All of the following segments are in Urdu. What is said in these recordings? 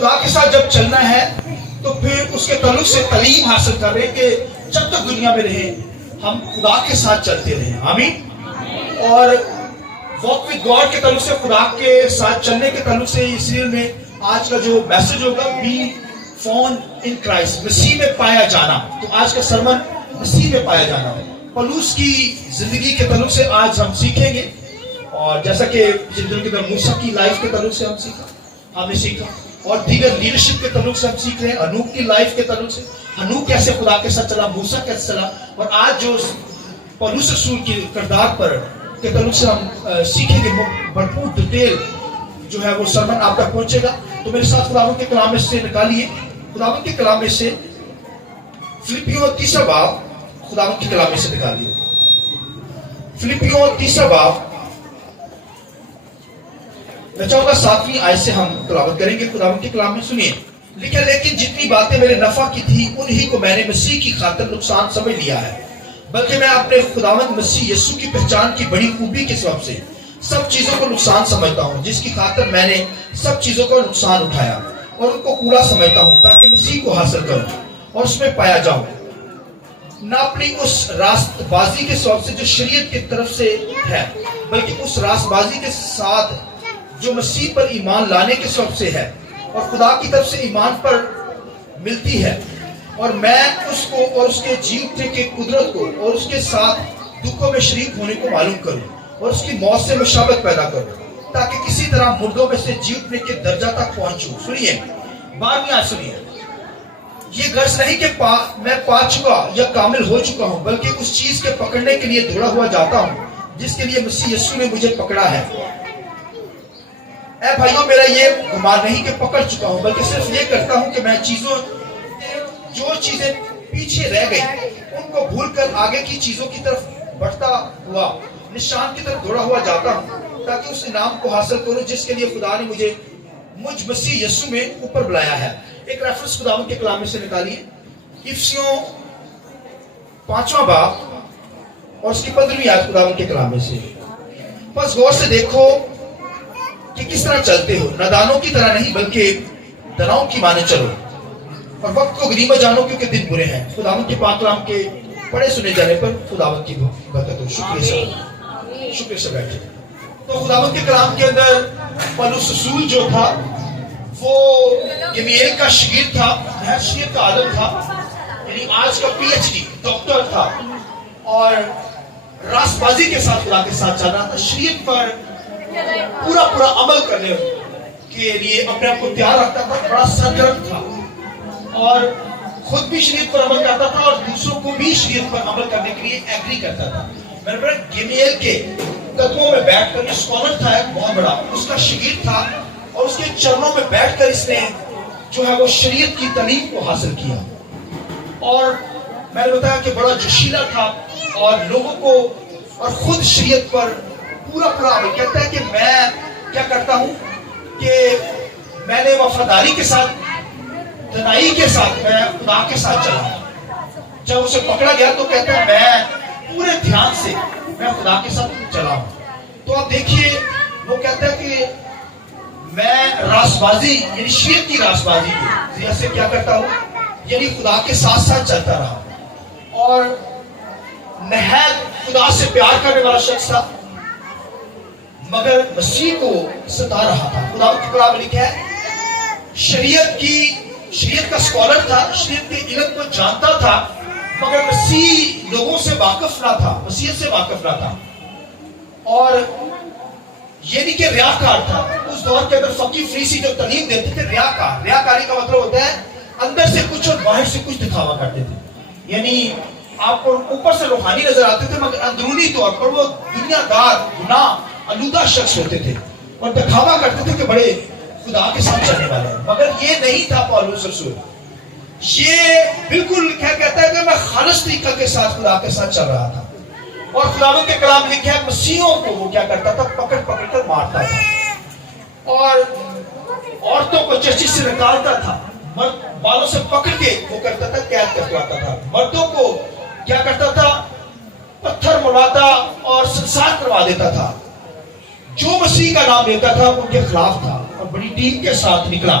خدا کے ساتھ جب چلنا ہے تو پھر اس کے تعلق سے تعلیم حاصل کر رہے کہ جب تک دنیا میں رہے ہم خدا کے ساتھ چلتے رہیں. آمین. اور واک وتھ گاڈ کے تعلق سے, خدا کے ساتھ چلنے کے تعلق سے اس سیریل میں آج کا جو میسج ہوگا بی فاؤنڈ ان کرائسٹ, مسیح میں پایا جانا. تو آج کا سرمن مسیح میں پایا جانا ہے. پولس کی زندگی کے تعلق سے آج ہم سیکھیں گے, اور جیسا کہ پچھلے دنوں کے اندر موسیٰ کی لائف کے تعلق سے ہم نے سیکھا, اور دیگر لیڈرشپ کے تعلق سے ہم سیکھ رہے ہیں. ہنوک کی لائف کے تعلق سے ہنوک کیسے خدا کے ساتھ چلا, موسیٰ کیسے چلا, اور آج جو پولس رسول کے کردار پر کے تعلق سے ہم سیکھیں گے. بھرپور ڈیٹیل جو ہے وہ سرمن آپ تک پہنچے گا. تو میرے ساتھ خداوند کے کلام میں سے نکالیے, خداوند کے کلام میں سے فلپیوں 3 باب, خداوند کے کلام میں سے نکالیے فلپیوں 3 باب. میں چاہوں گا 7ویں آیت سے ہم تلاوت کریں گے. خداوند کے کلام میں سنیے, لکھا لیکن جتنی باتیں میرے نفع کی تھی انہی کو میں نے مسیح کی خاطر نقصان سمجھ لیا ہے, بلکہ میں اپنے خداوند مسیح یسوع کی پہچان کی بڑی خوبی کے سبب سے سب چیزوں کو نقصان سمجھتا ہوں, جس کی خاطر میں نے سب چیزوں کو نقصان اٹھایا اور ان کو کوڑا سمجھتا ہوں, تاکہ مسیح کو حاصل کروں اور اس میں پایا جاؤں, نہ اپنی اس راست بازی کے سبب سے جو شریعت کی طرف سے ہے, بلکہ اس راست بازی کے ساتھ جو مسیح پر ایمان لانے کے سبب سے ہے اور خدا کی طرف سے ایمان پر ملتی ہے, اور میں اس کو اور اس کے جی اٹھنے کی قدرت کو اور اس کے ساتھ دکھوں میں شریک ہونے کو معلوم کروں, اور اس کی موت سے مشابہت پیدا کروں, تاکہ کسی طرح مردوں میں سے جی اٹھنے کے درجہ تک پہنچوں. سنیے 12ویں آیت سنیے, یہ غرض نہیں کہ میں پا چکا یا کامل ہو چکا ہوں, بلکہ اس چیز کے پکڑنے کے لیے دوڑا ہوا جاتا ہوں جس کے لیے مسیح یسوع نے مجھے پکڑا ہے. اے بھائیوں, میرا یہ گمان نہیں کہ پکڑ چکا ہوں, بلکہ صرف یہ کرتا ہوں کہ میں جو چیزیں پیچھے رہ گئی ان کو بھول کر آگے کی چیزوں کی طرف بڑھتا ہوا نشان کی طرف دوڑا ہوا جاتا ہوں, تاکہ اس انعام کو حاصل کروں جس کے لیے خدا نے مجھ مسیح یسوع میں اوپر بلایا ہے. ایک ریفرنس خداوند کے کلام میں سے نکالیے, افسیوں 5واں باب اور اس کی 15ویں آیت خداوند کے کلام میں سے. بس غور سے دیکھو کہ کس طرح چلتے ہو, نادانوں کی طرح نہیں بلکہ دناؤں کی مانے چلو, اور وقت کو غنیمت جانو کیونکہ دن برے ہیں. خداوند کے پاک کلام کے پڑھے سنے جانے پر خداوند کی برکت ہو. شکریہ سے بیٹھے. تو خداوند کے کلام کے اندر پولس رسول جو تھا وہ گمیلیل کا شاگرد تھا, حیثیت کا عالم تھا, یعنی آج کا PhD ڈاکٹر تھا, اور راست بازی کے ساتھ خدا کے ساتھ چل رہا تھا. شریعت پر پورا عمل کرنے کے لیے اپنے آپ کو تیار رکھتا تھا, بڑا سرگرم تھا, اور خود بھی شریعت پر عمل کرتا تھا اور دوسروں کو بھی شریعت پر عمل کرنے کے لیے ایگری کرتا تھا. میں نے گمیلیل کے قدموں میں بیٹھ کر, اسکالر تھا ایک بہت بڑا, اس کا شاگرد تھا, اور اس کے چرنوں میں بیٹھ کر اس نے جو ہے وہ شریعت کی تعلیم کو حاصل کیا. اور میں نے بتایا کہ بڑا جوشیلا تھا, اور لوگوں کو اور خود شریعت پر پورا عمل کہتا ہے کہ میں کیا کرتا ہوں کہ میں نے وفاداری کے ساتھ, دنائی کے ساتھ میں خدا کے ساتھ چلا. جب اسے پکڑا گیا تو کہتا ہے میں پورے دھیان سے میں خدا کے ساتھ چلا ہوں. تو آپ دیکھیے وہ کہتا ہے کہ میں راست بازی یعنی شریعت کی راست بازی کی سے کیا کرتا ہوں, یعنی خدا کے ساتھ ساتھ چلتا رہا, اور نہایت خدا سے پیار کرنے والا شخص تھا, مگر مسیح کو ستا رہا تھا. خدا کے کلام میں لکھا ہے شریعت کا اسکالر تھا, شریعت کے علم کو جانتا تھا, مگر مسیح لوگوں سے واقف نہ تھا, مسیحیت سے واقف نہ تھا, اور یہ نہیں کہ ریاکار تھا. اس دور کے اندر فقیہ فریسی جو تعلیم دیتے تھے ریاکاری کا مطلب ہوتا ہے اندر سے کچھ اور باہر سے کچھ دکھاوا کرتے تھے. یعنی آپ کو اوپر سے روحانی نظر آتے تھے, مگر اندرونی طور پر وہ دنیا دار گناہ آلودہ شخص ہوتے تھے, اور دکھاوا کرتے تھے کہ بڑے خدا کے ساتھ چلنے والے ہیں. مگر یہ نہیں تھا پولس رسول. یہ بالکل کہتا ہے کہ میں خالص طریقہ کے ساتھ خدا کے ساتھ چل رہا تھا, اور خداوند کے کلام لکھا ہے مسیحوں کو وہ کیا کرتا تھا, پکڑ کر مارتا تھا, اور عورتوں کو چرچی سے نکالتا تھا, بالوں سے پکڑ کے وہ کرتا تھا, قید کرواتا تھا. مردوں کو کیا کرتا تھا, پتھر مرواتا اور سنسار کروا دیتا تھا. جو مسیح کا نام لیتا تھا ان کے خلاف تھا, اور بڑی ٹیم کے ساتھ نکلا.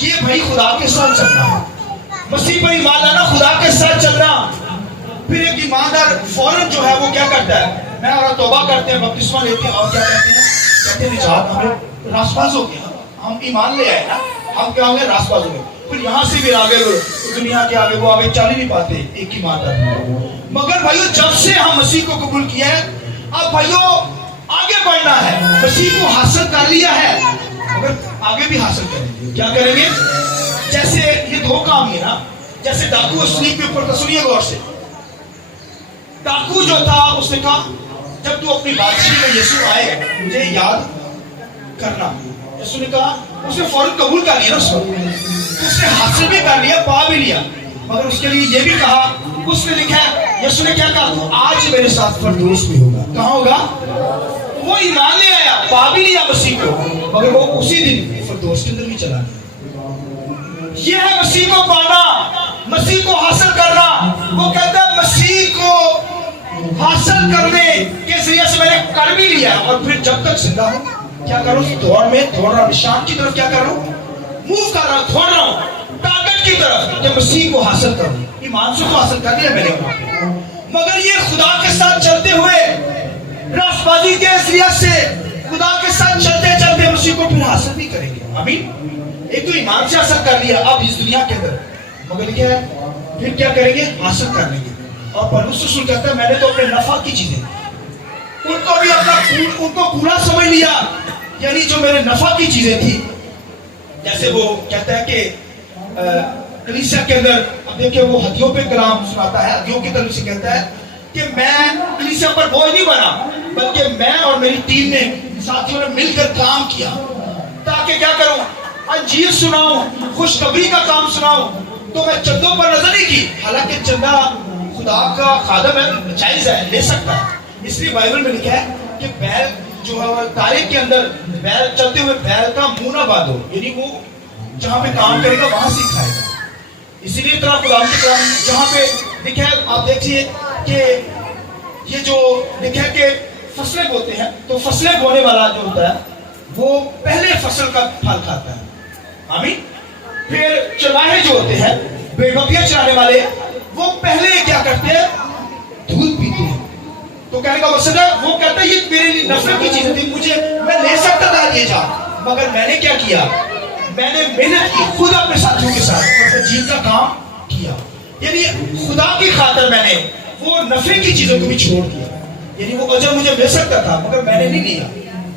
یہ بھائی خدا کے ساتھ چلنا ہے، مسیح پر ایمان لانا، خدا کے ساتھ چلنا۔ پھر ایک ایماندار فوراً جو ہے وہ کیا کرتا ہے، میں اور توبہ کرتے ہیں، بپتسمہ لیتے ہیں، اور کیا کہتے ہیں، کہتے ہیں نجات ہمیں راست باز ہو گیا، ہم ایمان لے آئے نا، ہم کیا ہو گئے، راست باز ہو گئے۔ پھر یہاں سے بھی آگے دنیا کے آگے وہ آگے چل ہی نہیں پاتے ایک ایماندار۔ مگر بھائیو جب سے ہم مسیح کو قبول کیا ہے، اب بھائیو آگے بڑھنا ہے، مسیح کو حاصل کر لیا ہے، مگر آگے بھی حاصل کریں گے۔ کیا کریں گے؟ جیسے یہ دو کام ہے نا، جیسے ڈاکو اسلیپ کے اوپر، سنیے غور سے، ڈاکو جو تھا اس نے کہا جب تو اپنی بادشاہی میں یسوع آئے مجھے یاد کرنا، یسوع نے کہا، اس نے فوراً قبول کر لیا، اس نے حاصل بھی کر لیا، پا بھی لیا، مگر اس کے لیے یہ بھی کہا، اس نے لکھا ہے، یسوع نے کیا کہا، تو آج میرے ساتھ فردوس میں ہوگا۔ کہاں ہوگا؟ وہ ایمان لے آیا، پا بھی لیا مسیح کو، مگر وہ اسی دن فردوس کے اندر بھی چلا گیا۔ یہ ہے مسیح کو پانا، مسیح کو حاصل کرنا۔ وہ کہتا ہے مسیح کو حاصل کرنے کے ذریعے سے میں نے کر بھی لیا، اور پھر جب تک زندہ ہوں کیا کروں، دوڑ میں دوڑ رہا، نشان کی طرف کیا کر رہا ہوں، موو کر رہا ہوں، دوڑ رہا ہوں ٹارگٹ کی طرف، کہ مسیح کو حاصل کروں۔ ایمان سے تو حاصل کر لیا میں نے، مگر یہ خدا کے ساتھ چلتے ہوئے راست بازی کے ذریعے سے خدا کے ساتھ چلتے چلتے مسیح کو پھر حاصل بھی کریں گے۔ آمین۔ ایک تو ایمان سے حاصل کر لیا اب اس دنیا کے اندر، مگر کیا ہے، پھر کیا کریں گے، حاصل کر لیں گے۔ اور پولس رسول کہتا ہے میں نے تو اپنے نفع کی چیزیں ان کو بھی اپنا ان کو پورا سمجھ لیا، یعنی جو میرے نفع کی چیزیں تھی، جیسے وہ کہتا ہے کہ کلیسیا کے اندر، اب دیکھیں وہ ہدیوں پہ کلام سناتا ہے، ہدیوں کی طرف سے کہتا ہے کہ میں کلیسیا پر بوجھ نہیں بنا، بلکہ میں اور میری ٹیم نے ساتھیوں نے مل کر کام کیا، تاکہ کیا کروں، انجیل سناؤں، خوشخبری کا کام سناؤں۔ تو میں چندوں پر نظر نہیں کی، حالانکہ چندہ خدا کا خادم ہے، جائز ہے، لے سکتا ہے۔ اس لیے بائبل میں لکھا ہے کہ بیل جو ہے تاریخ کے اندر بیل چلتے ہوئے بیل کا منہ نہ باندھو، یعنی وہ جہاں پہ کام کرے گا وہاں سے کھائے گا۔ اسی لیے طرح خدا کے کلام جہاں پہ لکھا ہے، آپ دیکھیے کہ یہ جو لکھا ہے کہ فصلیں بوتے ہیں، تو فصلیں بونے والا جو ہوتا ہے وہ پہلے فصل کا پھل کھاتا ہے۔ آمین۔ پھر چراہے جو ہوتے ہیں، بے بکریاں چرانے والے، وہ پہلے کیا کرتے ہیں، دودھ پیتے ہیں۔ تو کہنے کا مقصد ہے وہ کہتا ہے یہ میرے لیے نفرت کی چیزیں تھی، مجھے میں لے سکتا تھا یہ جا، مگر میں نے کیا کیا، میں نے محنت کی خود اپنے ساتھیوں کے ساتھ، اپنے جیت کا کام کیا، یعنی خدا کی خاطر میں نے وہ نفرت کی چیزوں کو بھی چھوڑ دیا، یعنی وہ اجر مجھے مل سکتا تھا مگر میں نے نہیں لیا،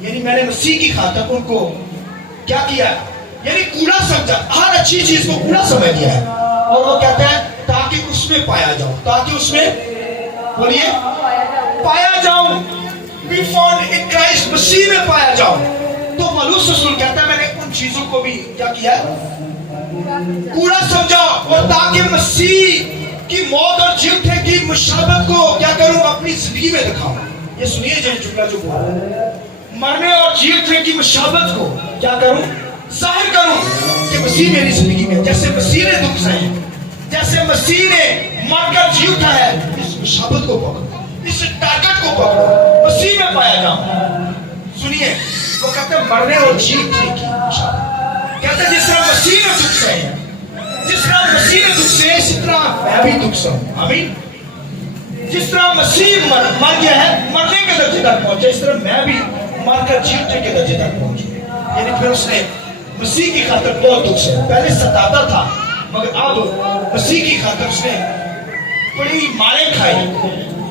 یعنی میں نے مسیح کی خاطر ان کو کیا کیا، یعنی کوڑا سمجھا، ہر اچھی چیز کو کوڑا سمجھ لیا ہے۔ اور وہ کہتا ہے تاکہ اس میں پایا جاؤں، تاکہ اس میں بولیے پایا جاؤں، be found in Christ، مسیح میں پایا جاؤں۔ تو پولس رسول کہتا ہے میں نے ان چیزوں کو بھی کیا کیا، کوڑا سمجھا، اور تاکہ مسیح کی موت اور جی اٹھنے کی مشابہت کو کیا کروں، اپنی زندگی میں دکھاؤں۔ یہ سنیے جو جملہ جو بولا، مرنے اور جی اٹھنے کی مشابہت کو کیا کروں، ظاہر کروں کہ مسیح میری زندگی میں، جیسے مسیح نے دکھ سہے، جیسے مسیح نے مر کر جی اٹھا ہے، اس مشابہت کو پکڑو، اس ٹارگٹ کو پکڑو، مسیح میں پایا جاؤں۔ سنیے وہ کہتے ہیں مرنے اور جی اٹھنے کی مشابہت، کہتے ہیں جس طرح مسیح نے دکھ سہے، جس طرح مسیح نے دکھ سہے اسی طرح میں بھی دکھ سہوں۔ آمین۔ جس طرح مسیح مر گیا ہے، مرنے کے درجے تک پہنچا، اس طرح میں بھی مر کر جی اٹھنے کے درجے تک پہنچا۔ یعنی پھر اس نے مسیح کی خاطر بہت دکھ سہے، پہلے ستاتا تھا مگر اب مسیح کی خاطر اس نے بڑی ماریں کھائی۔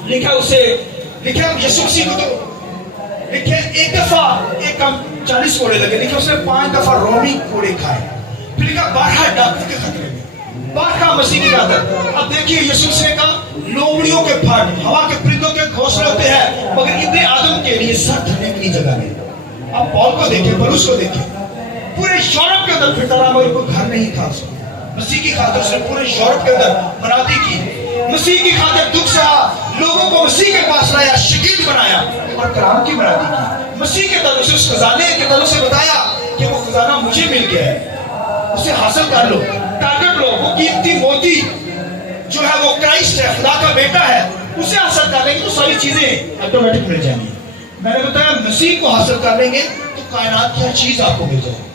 لکھا اسے، لکھا یسوع مسیح کو تو لکھا ایک دفعہ ایک کم 40 کوڑے لگے، لکھا اس نے 5 دفعہ رومی کوڑے کھائے، پھر لکھا 12 ڈاکو کے خطرے میں، 12 مسیح کی خاطر۔ اب دیکھیے یسوع سے کہا لومڑیوں کے پھاڑ، ہوا کے پرندوں کے گھونسلے ہوتے ہیں مگر ابن آدم کے لیے سر دھرنے کی جگہ نہیں۔ اب پال کو دیکھیں، پولس کو دیکھیں، پورے یورپ کے اندر پھرتا رہا مگر کوئی گھر نہیں تھا اس کو۔ مسیح کی خاطر اس نے پورے یورپ کے اندر منادی کی، مسیح کی خاطر دکھ سہا، لوگوں کو مسیح کے پاس لایا، شہید بنایا اور کلام کی منادی کی۔ مسیح کے تعلق سے اس خزانے کے تعلق سے بتایا کہ وہ خزانہ مجھے مل گیا ہے، اسے حاصل کر لو، ٹارگٹ لو، وہ قیمتی موتی جو ہے وہ کرائسٹ ہے، خدا کا بیٹا ہے، اسے حاصل کر لیں گے تو ساری چیزیں آٹومیٹک مل جائیں گی۔ میں نے بتایا مسیح کو حاصل کر لیں گے تو کائنات کی ہر چیز آپ کو مل جائے گی۔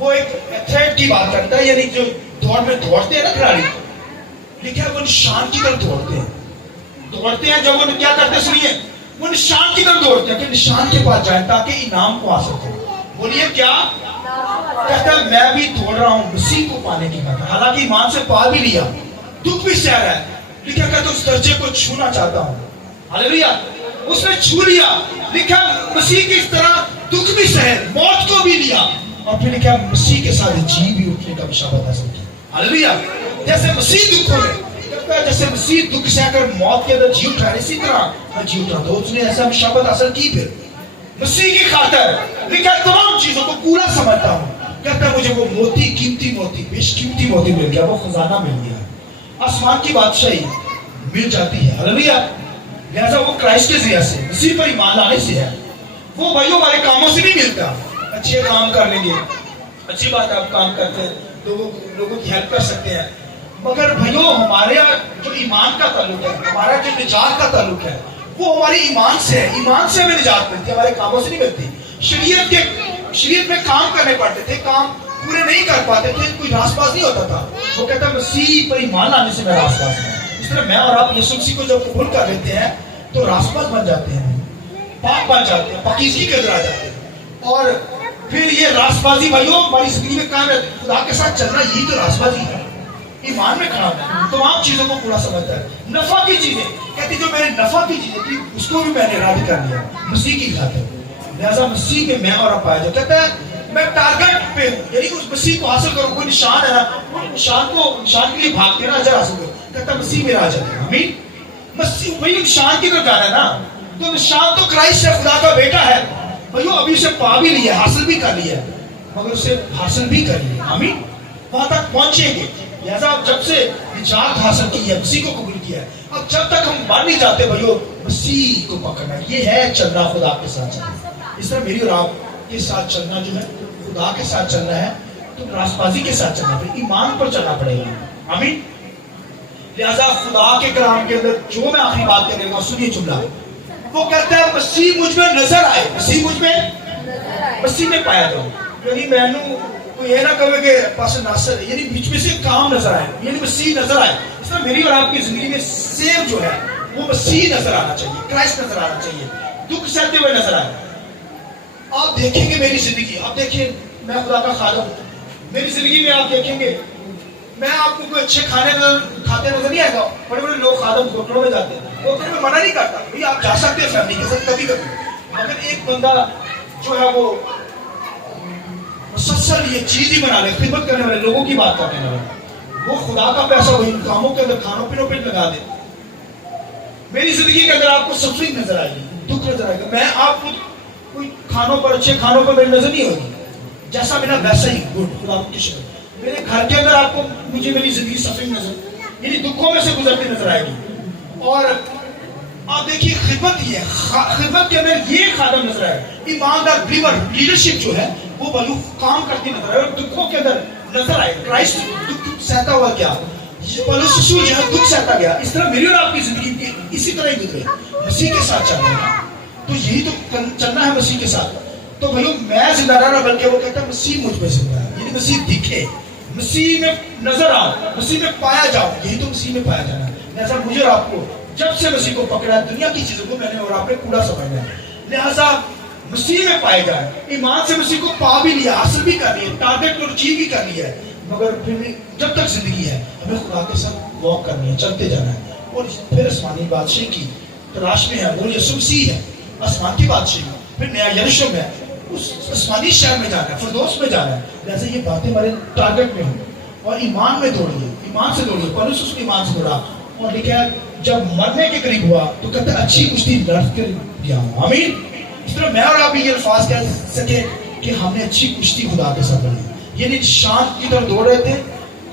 وہ ایک ایتھلیٹ کی بات کرتا ہے, یعنی جو دوڑ میں دوڑتے ہیں نا کھلاڑی, لکھا ہے وہ نشان کی طرف دوڑتے ہیں. جب وہ کیا کرتے ہیں سنیے, وہ نشان کی طرف دوڑتے ہیں کہ نشان کے پاس جائیں تاکہ انعام کو حاصل کریں. بولیے کیا کہتا ہے, میں بھی دوڑ رہا ہوں مسیح کو پانے کی خاطر, حالانکہ ایمان سے پا بھی لیا, دکھ بھی سہ رہا ہے, لکھا کہتا اس درجے کو چھونا چاہتا ہوں. ہاللیلویا, اس نے چھو لیا. لکھا مسیح کی اس طرح دکھ بھی سہے, موت کو بھی لیا, اور پھر لکھا مسیح کے ساتھ جی بھی اٹھنے کا مشابہت حاصل کی. ہاللیلویا, جیسے مسیح دکھوں میں, جیسے مسیح دکھ سہ کر موت کے اندر جی اٹھا, اسی طرح میں جی اٹھا. تو اس نے ایسا مشابہت حاصل کی پھر مسیح کی خاطر. لکھا تمام چیزوں کو پورا سمجھتا ہوں. کہتا ہے مجھے وہ موتی, قیمتی موتی, بیش قیمتی موتی مل گیا, وہ خزانہ مل گیا, آسمان کی بادشاہی مل جاتی ہے. ہاللیلویا, لہذا وہ کرائسٹ کے ذریعے سے, مسیح پر ایمان لانے سے ہے. وہ بھائیوں ہمارے کاموں سے نہیں ملتا. اچھے کام کر لیں گے, اچھی بات ہے, آپ کام کرتے ہیں, لوگوں کی ہیلپ کر سکتے ہیں, مگر بھائیوں ہمارے جو ایمان کا تعلق ہے, ہمارا جو نجات کا تعلق ہے, وہ ہماری ایمان سے ہے. ایمان سے ہمیں نجات ملتی ہے, ہمارے کاموں سے نہیں ملتی. شریعت میں کام کرنے پڑتے تھے, کام پورے نہیں کر پاتے تھے, کوئی راس پاس نہیں ہوتا تھا. وہ کہتا ہے مسیح پر ایمان لانے سے میں راس پاس ہوں. اس طرح میں اور آپ یسوع مسیح کو جب قبول کر لیتے ہیں تو راس پاس بن جاتے ہیں, پاک بن جاتے ہیں, پاکیزگی کے اندر آ جاتے ہیں. اور پھر یہ راس بازی بھائیوں ہماری زندگی میں کام ہے, خدا کے ساتھ چلنا یہی تو راس بازی ہے. ایمان میں کھڑا ہے, تمام چیزوں کو پورا سمجھتا ہے. نفع کی چیزیں کہتی, جو میرے نفع کی چیزیں تھی اس کو بھی میں نے راضی کر لیا مسیح کی خاطر. لہذا مسیح کے میں اور آپ پایا جاتا. کہتا ہے میں ٹارگٹ پہ ہوں, یعنی اس مسیح کو حاصل کروں. کوئی نشان ہے نا, نشان کے لیے بھاگتے ہیں نا, اجر حاصل کرو. کہتا مسیح میرا اجر ہے. آمین. مسیح وہی نشان کی طرف جانا ہے نا, تو نشان تو کرائسٹ ہے, خدا کا بیٹا ہے. بھائیو ابھی اسے پا بھی لیا, حاصل بھی کر لیا, مگر اسے حاصل بھی کر لیا. آمین. وہاں تک پہنچیں گے. لہذا جب سے نجات حاصل کی ہے, مسیح کو قبول کیا ہے, اب جب تک ہم بن نہیں جاتے بھائیو مسیح کو پکڑنا, یہ ہے چلنا خدا کے ساتھ چلنا. اس طرح میری اور آپ کے ساتھ چلنا جو ہے, خدا کے ساتھ چلنا ہے تو راست بازی کے ساتھ چلنا پڑے, ایمان پر چلنا پڑے گا. آمین. لہذا خدا کے کلام کے اندر جو میں آخری بات کرنے لگا, سنیے جملہ. وہ کہتا ہے مسیح مجھ میں نظر آئے, مسیح مجھ میں, مسیح میں پایا جاؤ. یعنی میں نے تو یہ نہ کہے کہ پاس ناصر ہے, یعنی بیچ میں سے کام نظر آئے, یعنی مسیح نظر آئے. اس طرح میری اور آپ کی زندگی میں سیو جو ہے وہ مسیح نظر آنا چاہیے, کرائسٹ نظر آنا چاہیے, دکھ سہتے ہوئے نظر آئے. آپ دیکھیں گے میری زندگی, آپ دیکھیں میں خدا کا خادم ہوں, میری زندگی میں آپ دیکھیں گے میں آپ کو کوئی اچھے کھانے کھاتے نظر نہیں آئے گا. بڑے بڑے لوگ خادم ہوٹلوں میں جاتے ہیں, ہوٹل میں منع نہیں کرتا, بھائی آپ جا سکتے ہیں فیملی کے ساتھ کبھی کبھی, مگر ایک بندہ جو ہے وہ مسلسل یہ چیز ہی بنا لے, خدمت کرنے والے لوگوں کی بات کرنے والا, وہ خدا کا پیسہ وہی کاموں کے اندر کھانوں پینوں پہ لگا دے. میری زندگی کے اندر آپ کو سفرنگ نظر آئے گی, دکھ نظر آئے گا. میں آپ کو کوئی کھانوں پر, اچھے کھانوں پر میری نظر نہیں ہوگی, جیسا میرا ویسا ہی گڈ خدا کی شکر. میرے گھر کے اندر آپ کو مجھے میری زندگی سفرنگ نظر, یعنی دکھوں میں سے گزرتی نظر آئے گی. اور آپ دیکھیے خدمت ہی ہے, خدمت کے اندر یہ خادم نظر آئے, ایماندار بلیور, لیڈرشپ جو ہے وہ بھائیو کام کرتی نظر آئے, اور دکھوں کے اندر نظر آئے. کرائسٹ دکھ سہتا ہوا کیا, پولس رسول جو ہے دکھ سہتا گیا. اس طرح میری اور آپ کی زندگی اسی طرح ہی گزرے, مسیح کے ساتھ چلنا ہے. تو یہی تو چلنا ہے مسیح کے ساتھ. تو بھائیو میں زندہ رہنا, بلکہ وہ کہتا ہے مسیح مجھ میں زندہ ہے, یعنی مسیح دکھے, مسیح میں نظر آؤ, مسیح میں پایا جاؤ, یہی تو مسیح میں پایا جانا ہے. لہذا مجھے اور آپ کو جب سے مسیح کو پکڑا ہے, دنیا کی چیزوں کو میں نے اور آپ نے پورا سمجھنا ہے. لہذا مسیح میں پائے جائے, ایمان سے مسیح کو پا بھی لیا, حاصل بھی کر لیا, ٹارگٹ کو اچیو بھی کر لیا ہے, مگر پھر جب تک زندگی ہے ہمیں خدا کے ساتھ واک کرنی ہے, چلتے جانا ہے. اور پھر آسمانی بادشاہ کی تلاش میں ہے, وہ یسوع مسیح ہے, آسمان کی بادشاہی, پھر نیا یروشلم ہے, اس آسمانی شہر میں جانا ہے, فردوس میں جانا ہے. لہذا یہ باتیں ہمارے ٹارگٹ میں ہوں, اور ایمان میں دوڑیے, ایمان سے دوڑیے. پولس اس کو ایمان سے دوڑا, اور لکھا ہے جب مرنے کے قریب ہوا تو کہتا ہے اچھی کشتی لڑ کر گیا ہوں. آمین. اس طرح میں اور آپ بھی یہ الفاظ کہہ سکے کہ ہم نے اچھی کشتی خدا کے ساتھ لڑی, یعنی شان کی طرف دوڑ رہے تھے,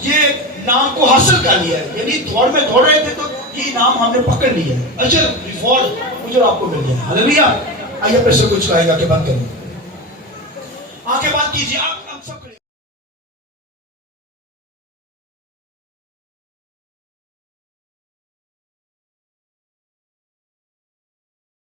یہ نام کو حاصل کر لیا ہے, یعنی دوڑ میں دوڑ رہے تھے تو یہ نام ہم نے پکڑ لیا ہے, اجر ریوارڈ مجھے آپ کو مل گیا. ہاللیلویا. آئیے پریشر کو چلائے گا کہ بند کریں, آنکھیں بند کیجیے, آپ سب